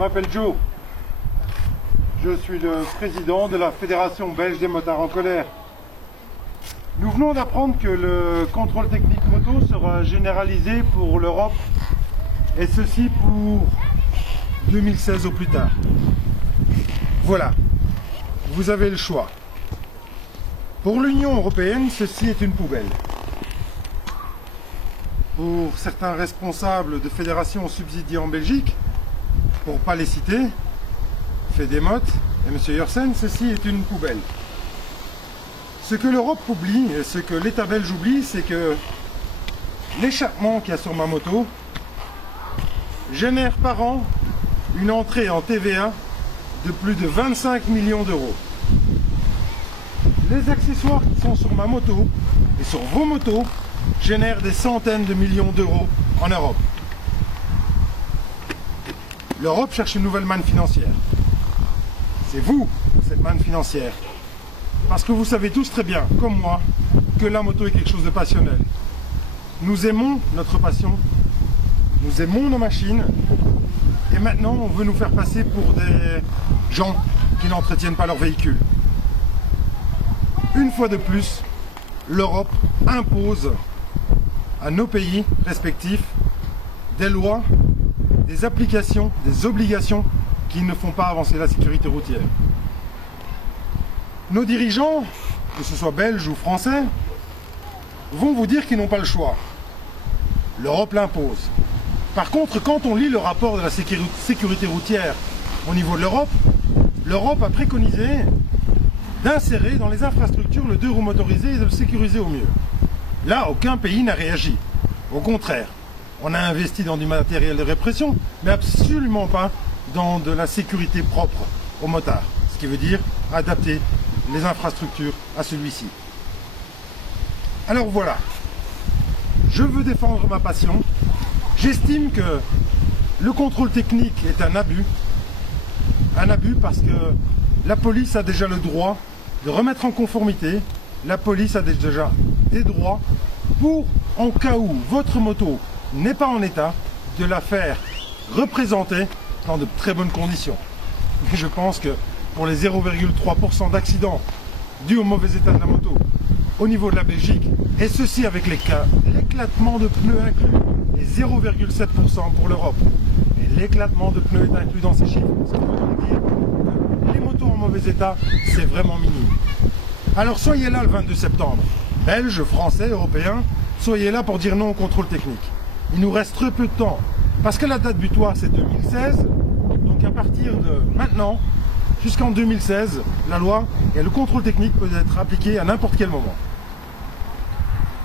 m'appelle Joe. Je suis le président de la Fédération belge des motards en colère. Nous venons d'apprendre que le contrôle technique moto sera généralisé pour l'Europe, et ceci pour 2016 au plus tard. Voilà, vous avez le choix. Pour l'Union européenne, ceci est une poubelle. Pour certains responsables de fédérations subsidiées en Belgique, pour ne pas les citer, Fédémot et M. Jursen, ceci est une poubelle. Ce que l'Europe oublie, et ce que l'État belge oublie, c'est que l'échappement qu'il y a sur ma moto génère par an une entrée en TVA de plus de 25 millions d'euros. Les accessoires qui sont sur ma moto et sur vos motos génèrent des centaines de millions d'euros en Europe. L'Europe cherche une nouvelle manne financière. C'est vous, cette manne financière. Parce que vous savez tous très bien, comme moi, que la moto est quelque chose de passionnel. Nous aimons notre passion, nous aimons nos machines, et maintenant on veut nous faire passer pour des gens qui n'entretiennent pas leur véhicule. Une fois de plus, l'Europe impose à nos pays respectifs des lois, des applications, des obligations qui ne font pas avancer la sécurité routière. Nos dirigeants, que ce soit belges ou français, vont vous dire qu'ils n'ont pas le choix. L'Europe l'impose. Par contre, quand on lit le rapport de la sécurité routière au niveau de l'Europe, l'Europe a préconisé d'insérer dans les infrastructures le 2 roues motorisé et de le sécuriser au mieux. Là, aucun pays n'a réagi. Au contraire, on a investi dans du matériel de répression, mais absolument pas dans de la sécurité propre aux motards. Ce qui veut dire adapter les infrastructures à celui-ci. Alors voilà, je veux défendre ma passion. J'estime que le contrôle technique est un abus parce que la police a déjà le droit de remettre en conformité. La police a déjà des droits pour, en cas où votre moto n'est pas en état, de la faire représenter dans de très bonnes conditions. Mais je pense que pour les 0,3% d'accidents dus au mauvais état de la moto au niveau de la Belgique, et ceci avec l'éclatement de pneus inclus, et 0,7% pour l'Europe, et l'éclatement de pneus est inclus dans ces chiffres. Ce qui veut donc dire que les motos en mauvais état, c'est vraiment minime. Alors soyez là le 22 septembre, Belges, Français, Européens, soyez là pour dire non au contrôle technique. Il nous reste très peu de temps, parce que la date butoir c'est 2016, donc à partir de maintenant, jusqu'en 2016, la loi et le contrôle technique peut être appliqué à n'importe quel moment.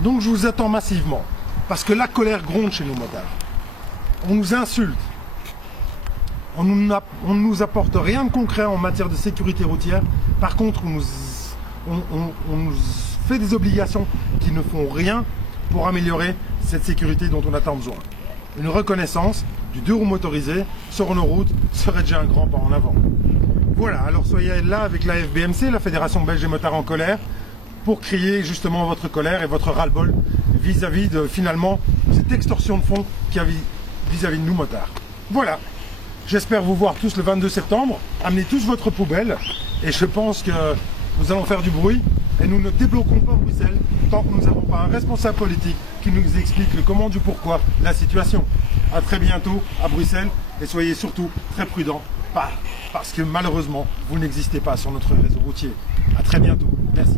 Donc je vous attends massivement, parce que la colère gronde chez nos motards. On nous insulte, on ne nous apporte rien de concret en matière de sécurité routière. Par contre, on nous fait des obligations qui ne font rien pour améliorer cette sécurité dont on a tant besoin. Une reconnaissance du 2 roues motorisé sur nos routes serait déjà un grand pas en avant. Voilà, alors soyez là avec la FBMC, la Fédération belge des motards en colère, pour crier justement votre colère et votre ras-le-bol vis-à-vis de finalement cette extorsion de fonds qu'il y a vis-à-vis de nous motards. Voilà, j'espère vous voir tous le 22 septembre, amenez tous votre poubelle, et je pense que nous allons faire du bruit, et nous ne débloquons pas Bruxelles tant que nous n'avons pas un responsable politique qui nous explique le comment du pourquoi la situation. A très bientôt à Bruxelles, et soyez surtout très prudents, parce que malheureusement, vous n'existez pas sur notre réseau routier. A très bientôt. Merci.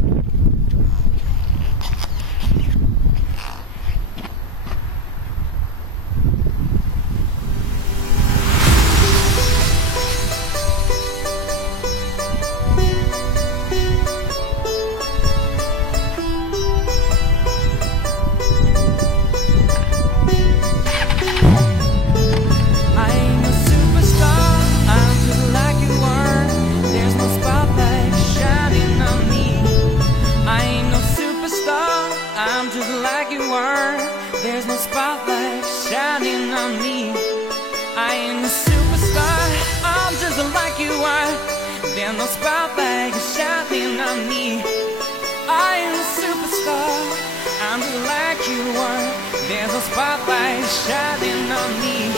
There's no spotlight shining on me. I ain't a superstar, I'm just like you are. There's no spotlight shining on me. I ain't a superstar, I'm just like you are. There's no spotlight shining on me.